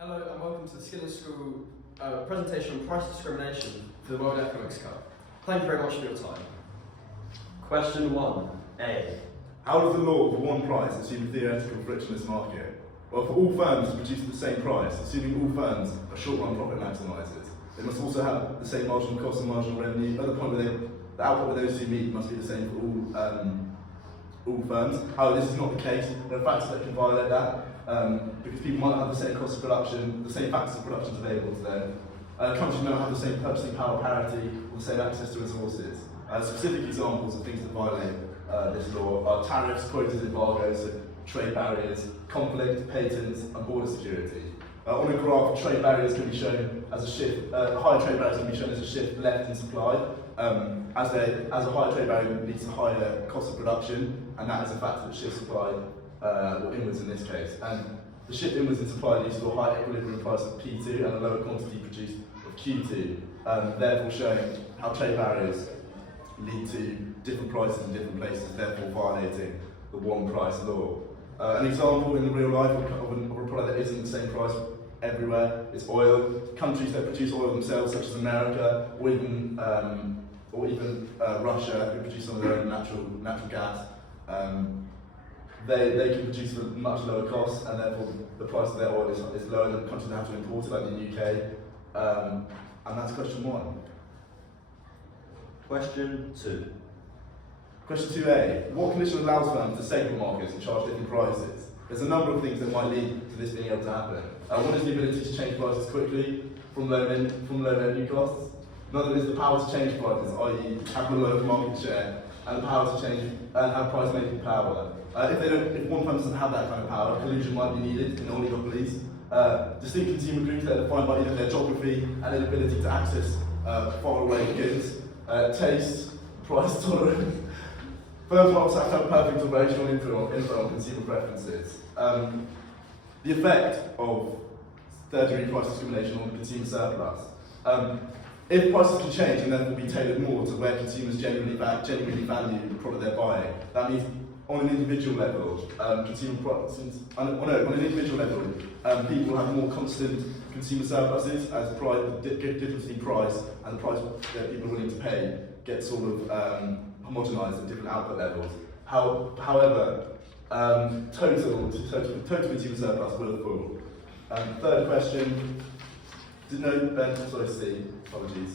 Hello and welcome to the Skill and School presentation on price discrimination for the World Economics Cup. Thank you very much for your time. Question 1A. How does the law of one price assume a theoretical frictionless market? Well, for all firms to produce the same price, assuming all firms are short-run profit maximisers, they must also have the same marginal cost and marginal revenue. At the point where the output where those two meet must be the same for all firms. However, this is not the case. There are factors that can violate that. Because people might not have the same cost of production, the same factors of production available to them. Countries may not have the same purchasing power parity or the same access to resources. Specific examples of things that violate this law are tariffs, quotas, embargoes, trade barriers, conflict, patents, and border security. On a graph, trade barriers can be shown as a shift. Higher trade barriers can be shown as a shift left in supply, as a higher trade barrier leads to higher cost of production, and that is a factor that shifts supply or inwards in this case. And the shift inwards in supply leads to a high equilibrium price of P2 and a lower quantity produced of Q2, therefore showing how trade barriers lead to different prices in different places, therefore violating the one price law. An example in the real life of a product that isn't the same price everywhere is oil. Countries that produce oil themselves, such as America, or even Russia, who produce some of their own natural gas, they can produce at a much lower cost, and therefore the price of their oil is lower than countries that have to import it, like the UK. And that's question 1. Question 2. Question 2A. What condition allows firms to segment markets and charge different prices? There's a number of things that might lead to this being able to happen. One is the ability to change prices quickly from low revenue costs. Another is the power to change prices, i.e. have a lower market share, and the power to change and have price making power. If one firm doesn't have that kind of power, collusion might be needed in oligopolies. Distinct consumer groups that are defined by either their geography and inability to access far away goods, taste, price tolerance. Firms might also have to have perfect operational influence on consumer preferences. The effect of third-degree price discrimination on consumer surplus. If prices can change and therefore be tailored more to where consumers genuinely value the product they're buying, that means on an individual level, people have more constant consumer surpluses as the difference between price and the price that people are willing to pay gets sort of homogenised at different output levels. However, total consumer surplus will fall. Third question. C. Apologies.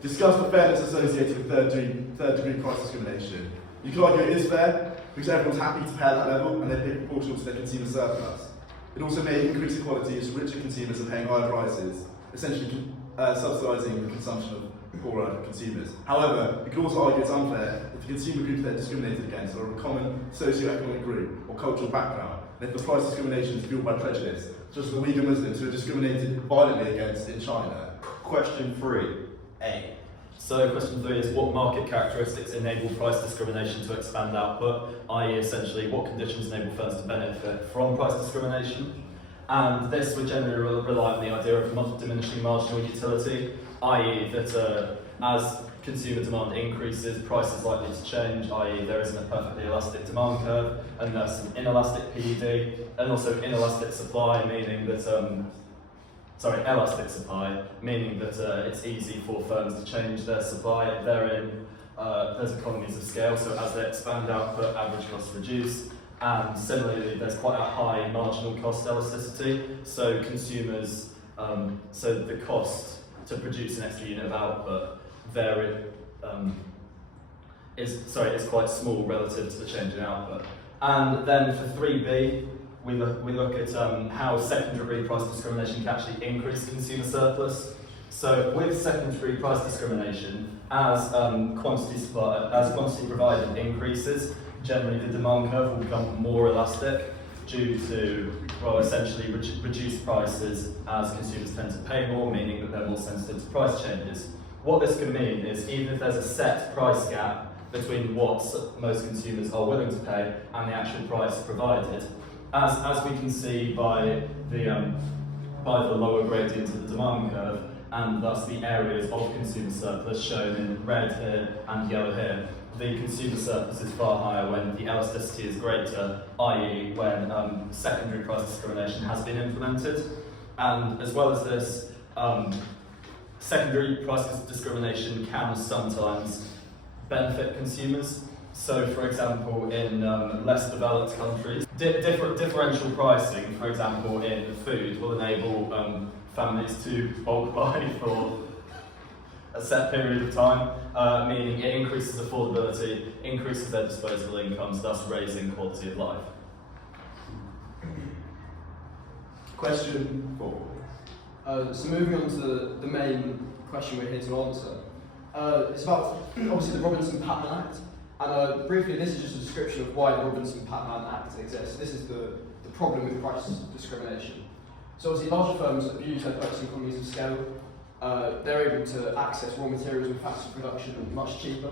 Discuss the fairness associated with third degree price discrimination. You could argue it is fair because everyone's happy to pay at that level and they pay proportional to their consumer surplus. It also may increase equality as richer consumers are paying higher prices, essentially subsidising the consumption of poorer consumers. However, you could also argue it's unfair if the consumer groups they're discriminated against are of a common socio-economic group or cultural background, and if the price discrimination is fueled by prejudice, such as the Uyghur Muslims who are discriminated violently against in China. Question 3A. So question 3 is what market characteristics enable price discrimination to expand output, i.e. essentially what conditions enable firms to benefit from price discrimination. And this would generally rely on the idea of diminishing marginal utility, i.e. that as consumer demand increases, price is likely to change, i.e. there isn't a perfectly elastic demand curve, and there's an inelastic PED, and also inelastic supply, meaning that elastic supply, meaning that it's easy for firms to change their supply. There's economies of scale, so as they expand output, average costs reduce. And similarly, there's quite a high marginal cost elasticity, so consumers, so the cost to produce an extra unit of output is quite small relative to the change in output. And then for 3B, we look at how secondary price discrimination can actually increase consumer surplus. So with secondary price discrimination, as quantity provided increases, generally the demand curve will become more elastic due to, well, essentially reduced prices as consumers tend to pay more, meaning that they're more sensitive to price changes. What this can mean is even if there's a set price gap between what most consumers are willing to pay and the actual price provided, as we can see by the lower gradient of the demand curve, and thus the areas of consumer surplus shown in red here and yellow here, the consumer surplus is far higher when the elasticity is greater, i.e. when secondary price discrimination has been implemented. And as well as this, secondary price discrimination can sometimes benefit consumers. So, for example, in less developed countries, differential pricing, for example, in food, will enable families to bulk buy for a set period of time, meaning it increases affordability, increases their disposable incomes, thus raising quality of life. Question 4. So moving on to the main question we're here to answer. It's about, obviously, the Robinson-Patman Act. And briefly, this is just a description of why the Robinson-Patman Act exists. This is the problem with price discrimination. So obviously, larger firms abuse their purchasing economies of scale. They're able to access raw materials and factors of production much cheaper,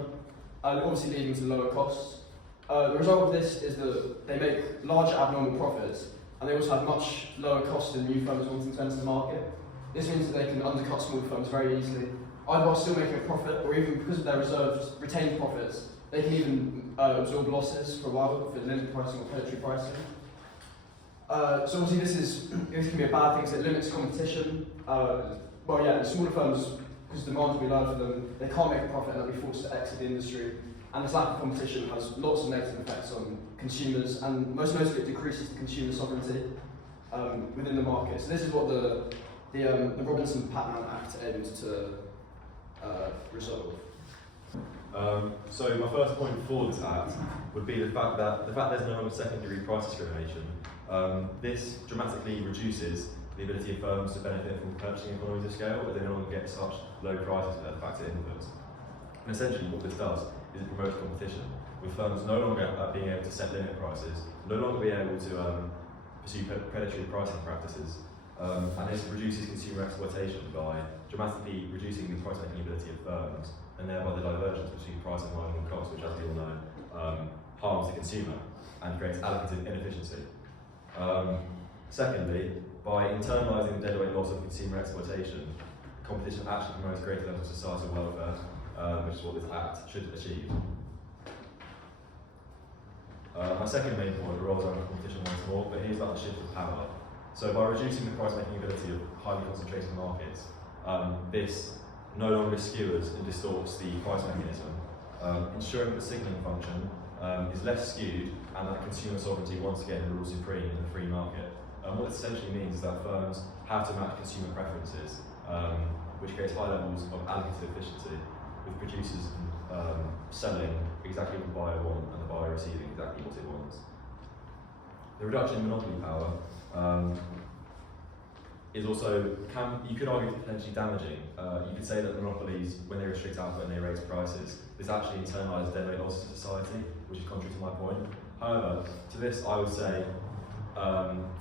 obviously leading to lower costs. The result of this is that they make larger abnormal profits, and they also have much lower costs than new firms wanting to enter the market. This means that they can undercut small firms very easily, either while still making a profit, or even because of their retained profits, they can even absorb losses for a while for limit pricing or predatory pricing. So obviously this can be a bad thing because it limits competition. Smaller firms, because demand will be low for them, they can't make a profit and they'll be forced to exit the industry. And this lack of competition has lots of negative effects on consumers, and most notably it decreases the consumer sovereignty within the market. So this is what the Robinson-Patman Act aims to resolve. So my first point for this act would be the fact there's no longer secondary price discrimination. This dramatically reduces the ability of firms to benefit from purchasing economies of scale, but they no longer get such low prices for their factor inputs. And essentially what this does is it promotes competition, with firms no longer being able to set limit prices, no longer being able to pursue predatory pricing practices, and this reduces consumer exploitation by dramatically reducing the price-making ability of firms, and thereby the divergence between price and marginal cost, which, as we all know, harms the consumer and creates allocative inefficiency. Secondly, by internalising the deadweight loss of consumer exploitation, competition actually promotes greater levels of societal welfare, which is what this act should achieve. My second main point revolves around competition once more, but here's about the shift of power. So by reducing the price-making ability of highly concentrated markets, this no longer skewers and distorts the price mechanism, ensuring that the signalling function is less skewed and that consumer sovereignty once again rules supreme in the free market. What this essentially means is that firms have to match consumer preferences, which creates high levels of allocative efficiency, with producers selling exactly what the buyer wants and the buyer receiving exactly what it wants. The reduction in monopoly power is also, you could argue, potentially damaging. You could say that monopolies, when they restrict output and they raise prices, this actually internalises deadweight losses to society, which is contrary to my point. However, to this I would say,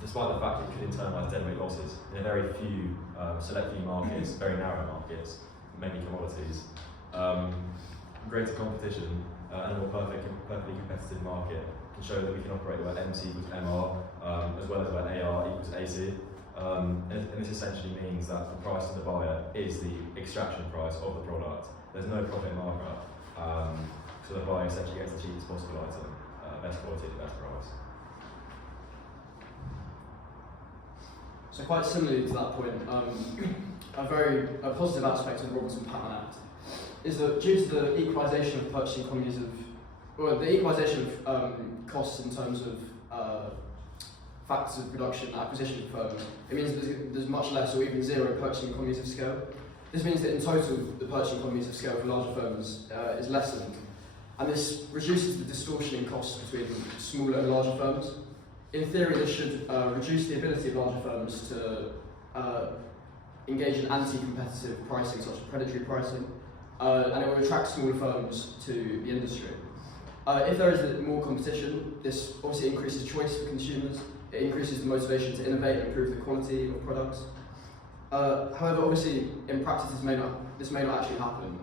despite the fact it could internalise deadweight losses in a very few, select few markets, very narrow markets, mainly commodities, greater competition and a more perfectly competitive market can show that we can operate where MC equals MR, as well as where AR equals AC. And this essentially means that the price to the buyer is the extraction price of the product. There's no profit markup, so the buyer essentially gets the cheapest possible item, best quality at the best price. So quite similarly to that point, a positive aspect of the Robinson-Patman Act is that due to the equalisation of purchasing economies the equalisation of costs in terms of factors of production, acquisition of firms, it means that there's much less or even zero purchasing economies of scale. This means that in total, the purchasing economies of scale for larger firms is lessened, and this reduces the distortion in costs between smaller and larger firms. In theory, this should reduce the ability of larger firms to engage in anti-competitive pricing, such as predatory pricing, and it will attract smaller firms to the industry. If there is more competition, this obviously increases choice for consumers. It increases the motivation to innovate and improve the quality of products. However, obviously, in practice, this may not actually happen.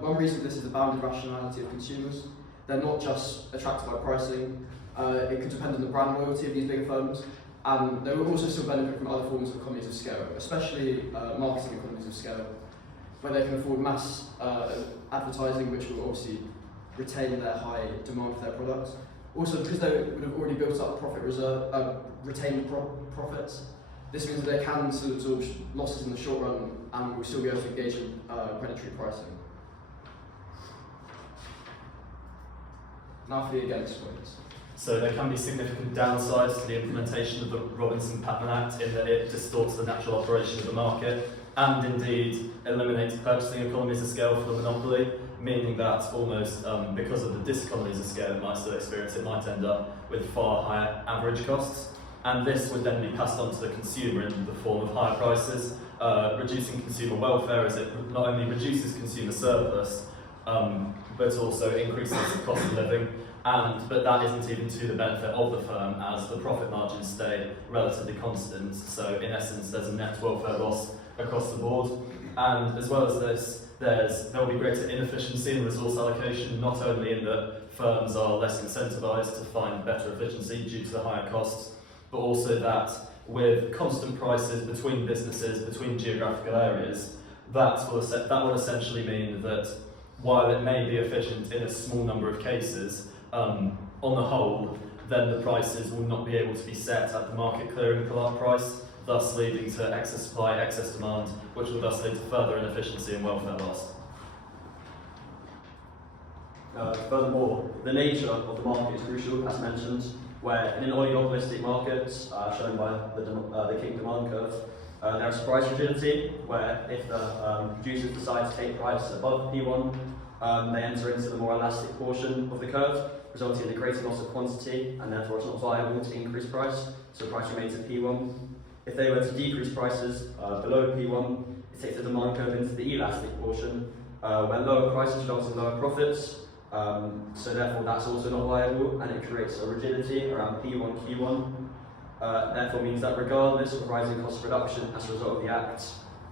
One reason for this is the bounded rationality of consumers. They're not just attracted by pricing. It could depend on the brand loyalty of these bigger firms, and they will also still benefit from other forms of economies of scale, especially marketing economies of scale, where they can afford mass advertising, which will obviously retain their high demand for their products. Also, because they would have already built up profit reserve, retained profits, this means that they can still absorb losses in the short run and will still be able to engage in predatory pricing. Now for the against points. So there can be significant downsides to the implementation of the Robinson-Patman Act in that it distorts the natural operation of the market and indeed eliminates purchasing economies of scale for the monopoly, meaning that almost because of the diseconomies of scale it might still experience, it might end up with far higher average costs. And this would then be passed on to the consumer in the form of higher prices, reducing consumer welfare as it not only reduces consumer surplus, but also increases the cost of living. But that isn't even to the benefit of the firm, as the profit margins stay relatively constant. So in essence, there's a net welfare loss across the board. And as well as this, there will be greater inefficiency in resource allocation, not only in that firms are less incentivised to find better efficiency due to the higher costs, but also that with constant prices between businesses, between geographical areas, that will essentially mean that while it may be efficient in a small number of cases, on the whole, then the prices will not be able to be set at the market clearing price, thus leading to excess supply, excess demand, which will thus lead to further inefficiency and welfare loss. Furthermore, the nature of the market is crucial, as mentioned, where in an oligopolistic market, shown by the King demand curve, there's price rigidity, where if the producers decide to take price above P1, they enter into the more elastic portion of the curve, resulting in a greater loss of quantity, and therefore it's not viable to increase price, so price remains at P1. If they were to decrease prices below P1, it takes the demand curve into the elastic portion, where lower prices result in lower profits, so therefore that's also not viable, and it creates a rigidity around P1, Q1. Therefore means that regardless of rising cost of production as a result of the Act,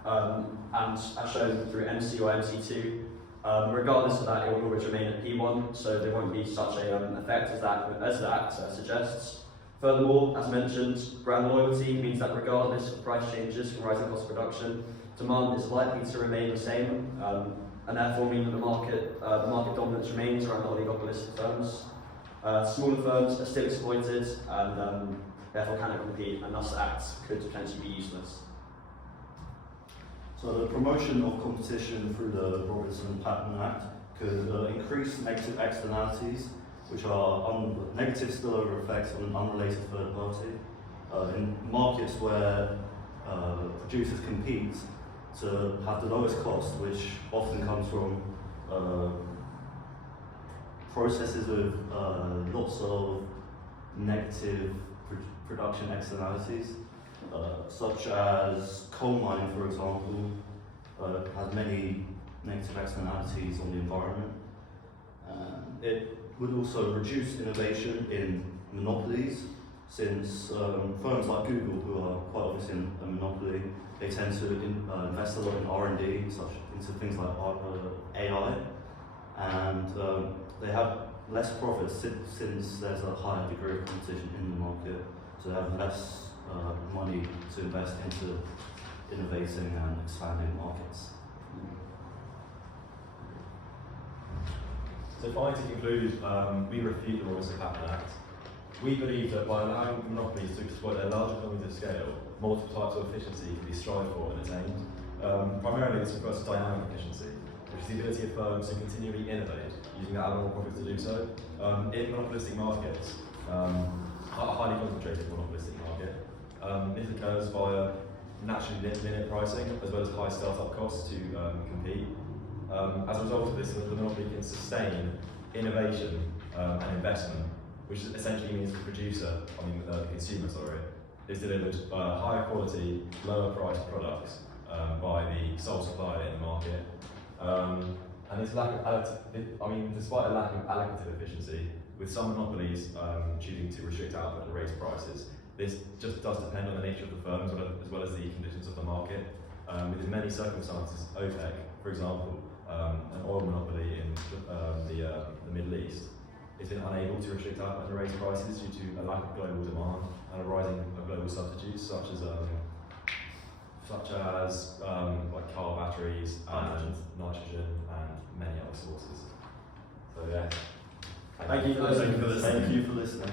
and as shown through MC or MC2, regardless of that, it will always remain at P1, so there won't be such an effect as the Act suggests. Furthermore, as mentioned, brand loyalty means that regardless of price changes from rising cost of production, demand is likely to remain the same, and therefore mean that the market dominance remains around oligopolistic firms. Smaller firms are still exploited and therefore cannot compete, and thus the Act could potentially be useless. So the promotion of competition through the Robinson-Patman Act could increase negative externalities, which are negative spillover effects on an unrelated third party. In markets where producers compete to have the lowest cost, which often comes from processes with lots of negative production externalities, such as coal mining, for example, has many negative externalities on the environment. It would also reduce innovation in monopolies, since firms like Google, who are quite obviously in a monopoly, they tend to invest a lot in R&D, into things like AI, and they have less profits since there's a higher degree of competition in the market, so they have less money to invest into innovating and expanding markets. So finally, to conclude, we refute the Robinson-Patman Act. We believe that by allowing monopolies to exploit their large economies of scale, multiple types of efficiency can be strived for and attained. Primarily, this refers to dynamic efficiency, which is the ability of firms to continually innovate, using that abnormal profit to do so. In monopolistic markets, a highly concentrated monopolistic market, this occurs via naturally linear pricing, as well as high startup costs to compete. As a result of this, the monopoly can sustain innovation and investment, which essentially means the consumer, is delivered higher quality, lower priced products by the sole supplier in the market. And this lack of despite a lack of allocative efficiency, with some monopolies choosing to restrict output and raise prices, this just does depend on the nature of the firm as well as the conditions of the market. Within many circumstances, OPEC, for example, an oil monopoly in the Middle East, has been unable to restrict output and raise prices due to a lack of global demand and a rising of global substitutes such as like car batteries and nitrogen and many other sources. So yeah. Thank you for listening. Thank you for listening.